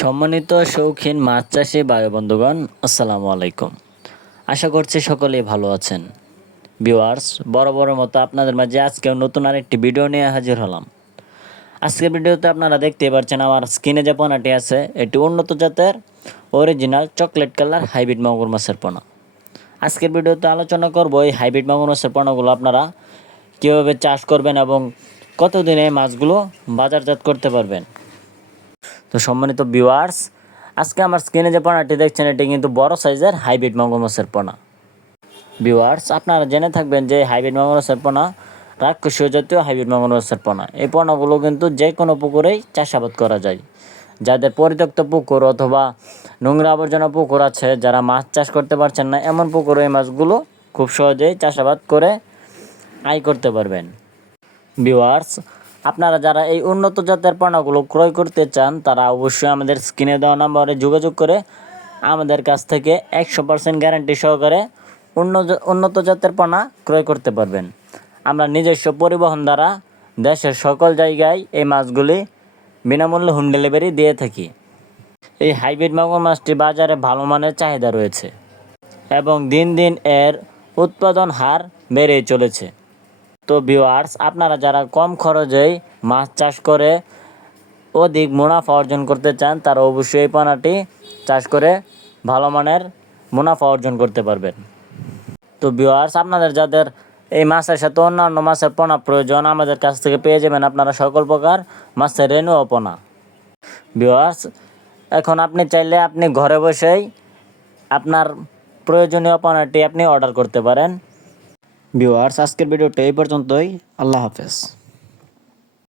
সম্মানিত শৌখিন মাছ চাষি ভাই বন্ধুগণ, আসসালামু আলাইকুম। আশা করছি সকলেই ভালো আছেন। ভিউয়ার্স, বড় মতো আপনাদের মাঝে আজকেও নতুন আরেকটি ভিডিও নিয়ে হাজির হলাম। আজকের ভিডিওতে আপনারা দেখতেই পাচ্ছেন আমার স্ক্রিনে যে পোনাটি আছে এটি উন্নত জাতের অরিজিনাল চকলেট কালার হাইব্রিড মাগুর মাছের পোনা। আজকের ভিডিওতে আলোচনা করব এই হাইব্রিড মাগুর মাছের পোনাগুলো আপনারা কীভাবে চাষ করবেন এবং কতদিনে এই মাছগুলো বাজারজাত করতে পারবেন। তো সম্মানিত ভিউয়ার্স, আজকে আমার স্ক্রিনে যে পোনাটি দেখছেন এটি কিন্তু বড় সাইজের হাইব্রিড মাগুর মাছের পোনা। ভিউয়ার্স, আপনারা জেনে থাকবেন যে হাইব্রিড মাগুর মাছের পোনা রাক্ষসীয় জাতীয় হাইব্রিড মাগুর মাছের পোনা। এই পোনাগুলো কিন্তু যে কোনো পুকুরেই চাষাবাদ করা যায়। যাদের পরিত্যক্ত পুকুর অথবা নোংরা আবর্জনা পুকুর আছে, যারা মাছ চাষ করতে পারছেন না, এমন পুকুরে এই মাছগুলো খুব সহজেই চাষাবাদ করে আয় করতে পারবেন। ভিউয়ার্স, আপনারা যারা এই উন্নত জাতের পোনাগুলো ক্রয় করতে চান তারা অবশ্যই আমাদের স্ক্রিনে দেওয়া নাম্বারে যোগাযোগ করে আমাদের কাছ থেকে 100% গ্যারান্টি সহকারে উন্নত জাতের পোনা ক্রয় করতে পারবেন। আমরা নিজস্ব পরিবহন দ্বারা দেশের সকল জায়গায় এই মাছগুলি বিনামূল্যে হোম ডেলিভারি দিয়ে থাকি। এই হাইব্রিড মাগুর মাছটি বাজারে ভালো মানের চাহিদা রয়েছে এবং দিন দিন এর উৎপাদন হার বেড়েই চলেছে। তো ভিউয়ার্স, আপনারা যারা কম খরচেই মাছ চাষ করে অধিক মুনাফা অর্জন করতে চান তারা অবশ্যই এই পোনাটি চাষ করে ভালো মানের মুনাফা অর্জন করতে পারবেন। তো ভিউয়ার্স, আপনাদের যাদের এই মাছের সাথে অন্যান্য মাছের পোনা প্রয়োজন আমাদের কাছ থেকে পেয়ে যাবেন আপনারা সকল প্রকার মাছের রেণু ও পোনা। ভিউয়ার্স, এখন আপনি চাইলে আপনি ঘরে বসেই আপনার প্রয়োজনীয় পোনাটি আপনি অর্ডার করতে পারেন। ভিউয়ার্স, আজকের ভিডিওটা এই পর্যন্তই। আল্লাহ হাফেজ।